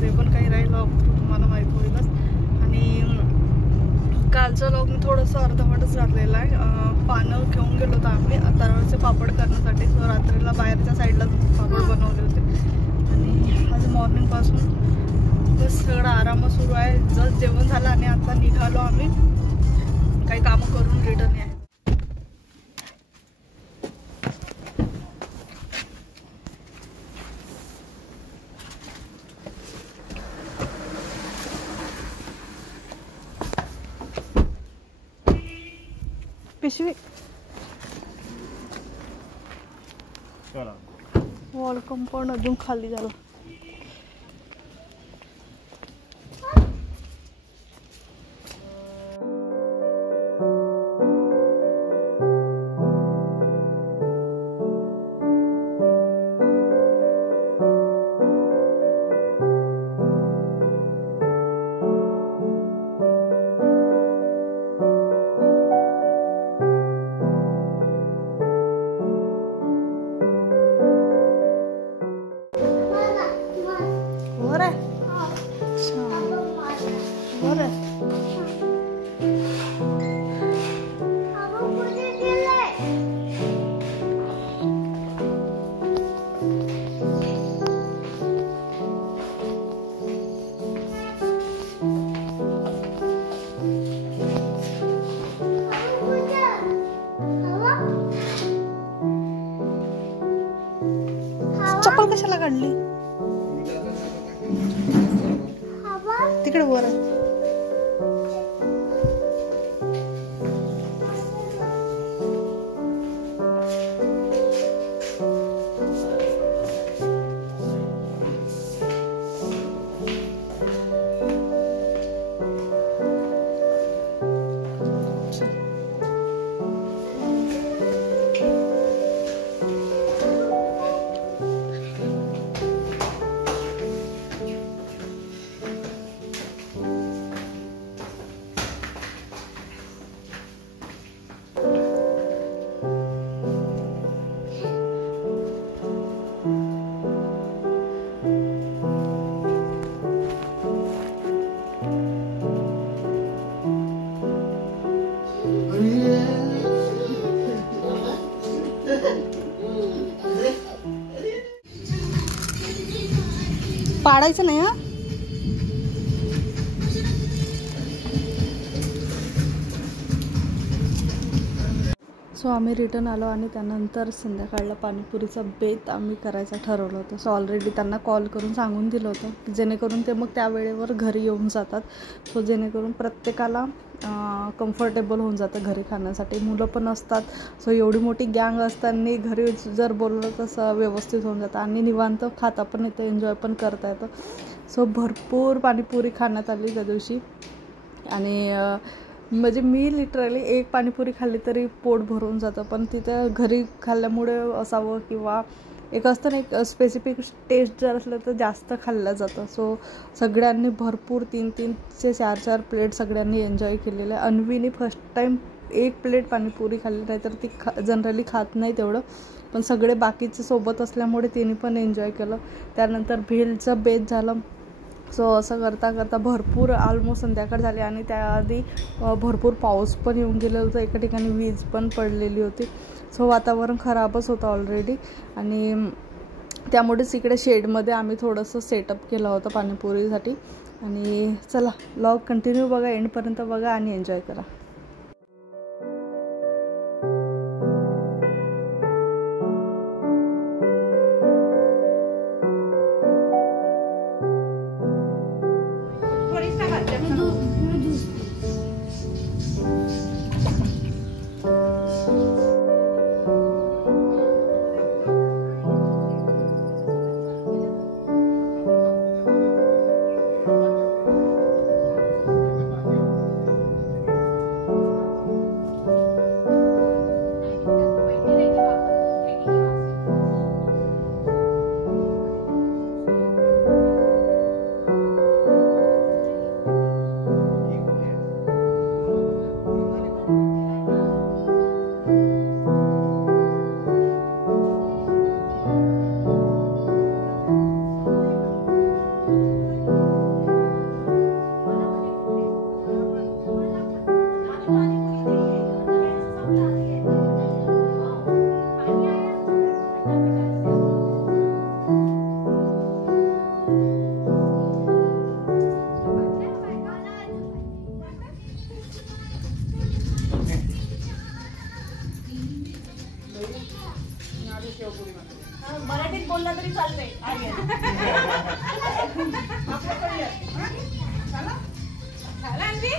जे पण काही राहील तुम्हाला माहीत होईलच. आणि कालचं लॉग मी थोडंसं अर्धवटच घातलेलं आहे. पानं घेऊन गेलो होतो आम्ही तरावरचे पापड करण्यासाठी. सो रात्रीला बाहेरच्या साईडला पापड बनवले होते. आणि आज मॉर्निंगपासून बस सगळं आराम सुरू आहे. जस्ट जेवण झालं आणि आता निघालो आम्ही काही कामं करून रिटर्न आहे. पिशवी वॉल कंपाऊंड अजून खाली झालं. चप्पल कशाला काढली तिकडे वर आहे. पाडायचं नाही हा. सो आम्ही रिटर्न आलो आणि त्यानंतर संध्याकाळला पाणीपुरीचा बेत आम्ही करायचं ठरवलं होतं. सो ऑलरेडी त्यांना कॉल करून सांगून दिलं होतं जेणेकरून ते मग त्या वेळेवर घरी येऊन जातात. सो जेणेकरून प्रत्येकाला कम्फर्टेबल होऊन जातं घरी खाण्यासाठी. मुलं पण असतात. सो एवढी मोठी गँग असताना घरी जर बोललं तसं व्यवस्थित होऊन जातं आणि निवांत खाता पण येतं, एन्जॉय पण करता येतं. सो भरपूर पाणीपुरी खाण्यात आली त्या दिवशी. आणि म्हणजे मी लिटरली एक पाणीपुरी खाल्ली तरी पोट भरून जातं. पण तिथं घरी खाल्ल्यामुळे असावं किंवा एक असतं ना एक स्पेसिफिक टेस्ट जर असलं तर जास्त खाल्लं जातं. सो सगळ्यांनी भरपूर 3-3 ते 4-4 प्लेट सगळ्यांनी एन्जॉय केलेलं आहे. अन्वीने फर्स्ट टाईम एक प्लेट पाणीपुरी खाल्ली, नाही तर ती जनरली खात नाही तेवढं. पण सगळे बाकीचे सोबत असल्यामुळे तिने पण एन्जॉय केलं. त्यानंतर भेलचं बेत झालं. सो असं करता करता भरपूर ऑलमोस्ट संध्याकाळ झाली आणि त्याआधी भरपूर पाऊस पण येऊन गेलेला होता. एका ठिकाणी वीज पण पडलेली होती. सो वातावरण खराबच होतं ऑलरेडी. आणि त्यामुळेच इकडे शेडमध्ये आम्ही थोडंसं सेटअप केलं होतं पाणीपुरीसाठी. आणि चला व्लॉग कंटिन्यू बघा, एंडपर्यंत बघा आणि एन्जॉय करा. मराठीत बोलला तरी चालतंय. आपलं करूया. झालं आणखी?